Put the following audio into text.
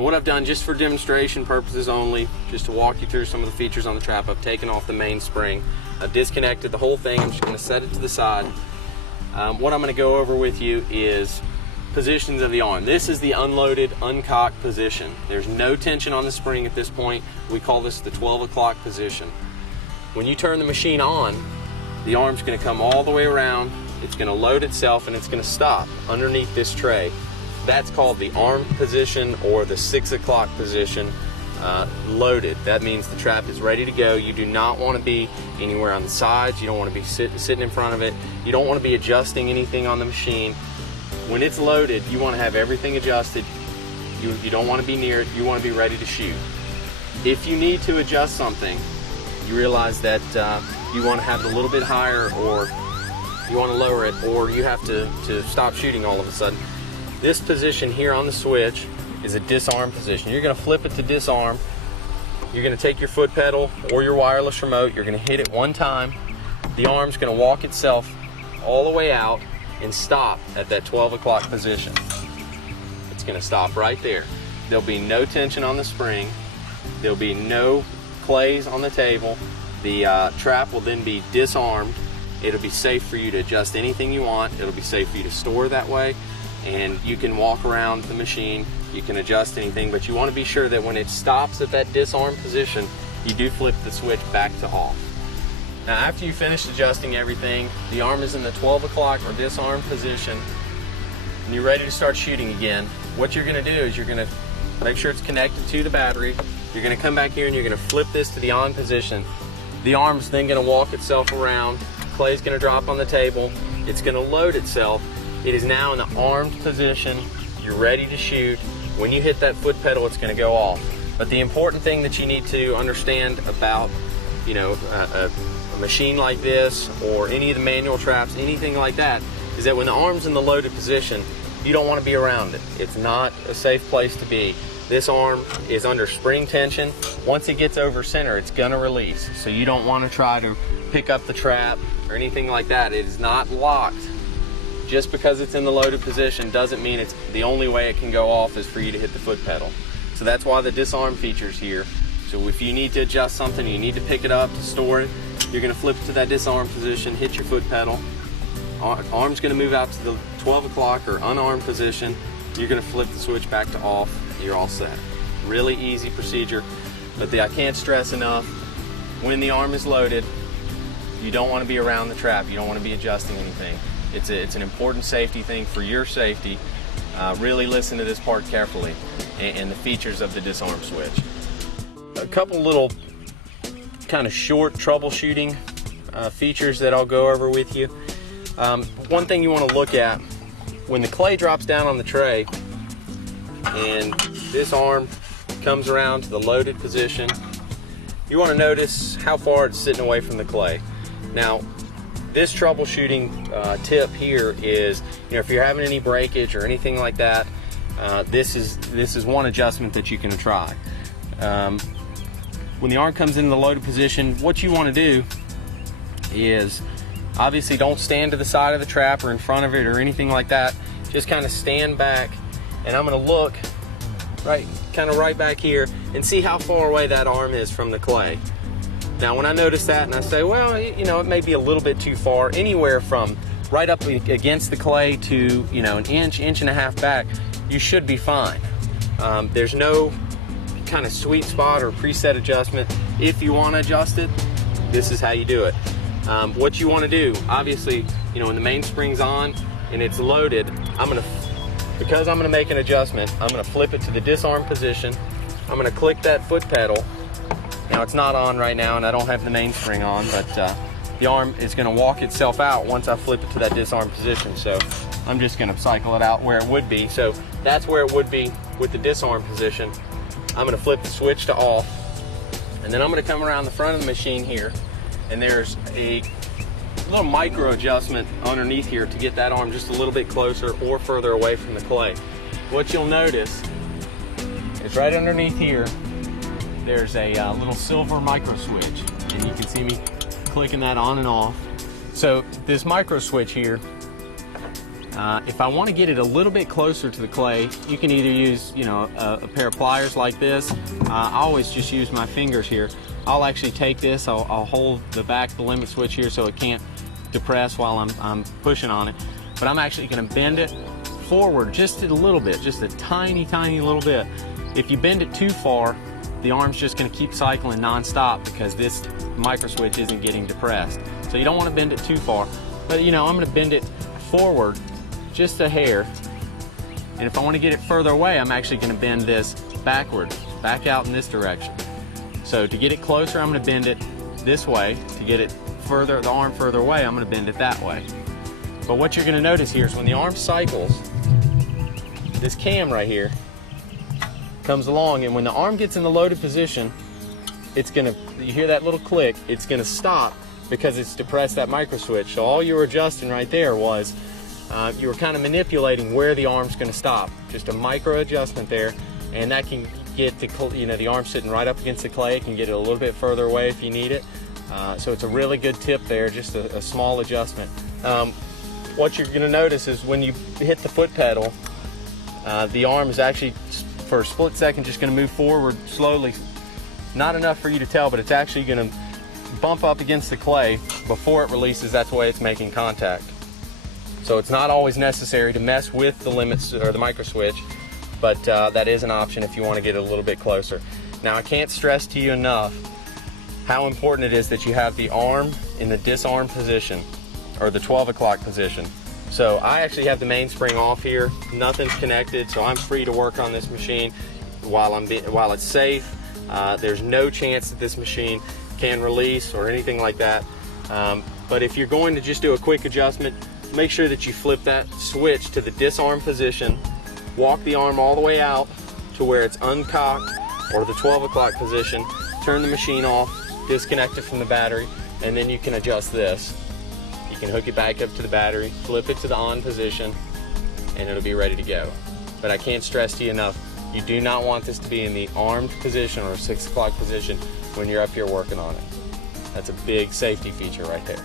And what I've done, just for demonstration purposes only, just to walk you through some of the features on the trap, I've taken off the main spring. I've disconnected the whole thing. I'm just going to set it to the side. What I'm going to go over with you is positions of the arm. This is the unloaded, uncocked position. There's no tension on the spring at this point. We call this the 12 o'clock position. When you turn the machine on, the arm's going to come all the way around. It's going to load itself and it's going to stop underneath this tray. That's called the arm position, or the 6 o'clock position, loaded. That means the trap is ready to go. You do not want to be anywhere on the sides. You don't want to be sitting in front of it. You don't want to be adjusting anything on the machine. When it's loaded, you want to have everything adjusted. You don't want to be near it. You want to be ready to shoot. If you need to adjust something, you realize that you want to have it a little bit higher, or you want to lower it, or you have to stop shooting all of a sudden. This position here on the switch is a disarm position. You're going to flip it to disarm. You're going to take your foot pedal or your wireless remote. You're going to hit it one time. The arm's going to walk itself all the way out and stop at that 12 o'clock position. It's going to stop right there. There'll be no tension on the spring. There'll be no clays on the table. The trap will then be disarmed. It'll be safe for you to adjust anything you want. It'll be safe for you to store that way. And you can walk around the machine, you can adjust anything, but you want to be sure that when it stops at that disarm position, you do flip the switch back to off. Now, after you finish adjusting everything, the arm is in the 12 o'clock or disarm position, and you're ready to start shooting again. What you're going to do is you're going to make sure it's connected to the battery. You're going to come back here and you're going to flip this to the on position. The arm's then going to walk itself around. Clay's going to drop on the table. It's going to load itself. It is now in the armed position. You're ready to shoot. When you hit that foot pedal, it's going to go off. But the important thing that you need to understand about, you know, a machine like this, or any of the manual traps, anything like that, is that when the arm's in the loaded position, you don't want to be around it. It's not a safe place to be. This arm is under spring tension. Once it gets over center, it's going to release. So you don't want to try to pick up the trap or anything like that. It is not locked. Just because it's in the loaded position doesn't mean it's the only way it can go off is for you to hit the foot pedal. So that's why the disarm feature's here. So if you need to adjust something, you need to pick it up to store it, you're going to flip it to that disarm position, hit your foot pedal. Arm's going to move out to the 12 o'clock or unarmed position. You're going to flip the switch back to off. You're all set. Really easy procedure, but I can't stress enough, when the arm is loaded, you don't want to be around the trap. You don't want to be adjusting anything. It's an important safety thing for your safety. Really listen to this part carefully and the features of the disarm switch. A couple little kind of short troubleshooting features that I'll go over with you. One thing you want to look at, when the clay drops down on the tray and this arm comes around to the loaded position, you want to notice how far it's sitting away from the clay. Now, this troubleshooting tip here is, you know, if you're having any breakage or anything like that, this is one adjustment that you can try. When the arm comes in the loaded position, what you want to do is, obviously don't stand to the side of the trap or in front of it or anything like that. Just kind of stand back, and I'm going to look right back here and see how far away that arm is from the clay. Now, when I notice that and I say, well, you know, it may be a little bit too far, anywhere from right up against the clay to, you know, an inch and a half back, you should be fine. There's no kind of sweet spot or preset adjustment. If you want to adjust it, this is how you do it. What you want to do, obviously, you know, when the mainspring's on and it's loaded, because I'm going to make an adjustment, I'm going to flip it to the disarm position. I'm going to click that foot pedal. Now, it's not on right now and I don't have the mainspring on, but the arm is going to walk itself out once I flip it to that disarm position. So I'm just going to cycle it out where it would be. So that's where it would be with the disarm position. I'm going to flip the switch to off, and then I'm going to come around the front of the machine here, and there's a little micro adjustment underneath here to get that arm just a little bit closer or further away from the clay. What you'll notice is right underneath here, there's a little silver micro switch, and you can see me clicking that on and off. So this micro switch here If I want to get it a little bit closer to the clay, you can either use, you know, a pair of pliers like this. I always just use my fingers here. I'll actually take this, I'll hold the back of the limit switch here so it can't depress while I'm pushing on it. But I'm actually going to bend it forward just a little bit, just a tiny little bit. If you bend it too far, the arm's just going to keep cycling non-stop because this micro switch isn't getting depressed. So you don't want to bend it too far. But you know, I'm going to bend it forward just a hair. And if I want to get it further away, I'm actually going to bend this backward, back out in this direction. So to get it closer, I'm going to bend it this way. To get it further, the arm further away, I'm going to bend it that way. But what you're going to notice here is when the arm cycles, this cam right here comes along, and when the arm gets in the loaded position, it's going to, you hear that little click, it's going to stop because it's depressed that micro switch. So all you were adjusting right there was you were kind of manipulating where the arm's going to stop. Just a micro adjustment there, and that can get the, you know, the arm sitting right up against the clay. It can get it a little bit further away if you need it. So it's a really good tip there, just a small adjustment. What you're going to notice is when you hit the foot pedal, the arm is actually, for a split second, just going to move forward slowly. Not enough for you to tell, but it's actually going to bump up against the clay before it releases. That's the way it's making contact. So it's not always necessary to mess with the limits or the micro switch, but that is an option if you want to get it a little bit closer. Now, I can't stress to you enough how important it is that you have the arm in the disarm position, or the 12 o'clock position. So I actually have the mainspring off here, nothing's connected, so I'm free to work on this machine while it's safe. There's no chance that this machine can release or anything like that. But if you're going to just do a quick adjustment, make sure that you flip that switch to the disarm position, walk the arm all the way out to where it's uncocked, or the 12 o'clock position, turn the machine off, disconnect it from the battery, and then you can adjust this. You can hook it back up to the battery, flip it to the on position, and it'll be ready to go. But I can't stress to you enough, you do not want this to be in the armed position or 6 o'clock position when you're up here working on it. That's a big safety feature right there.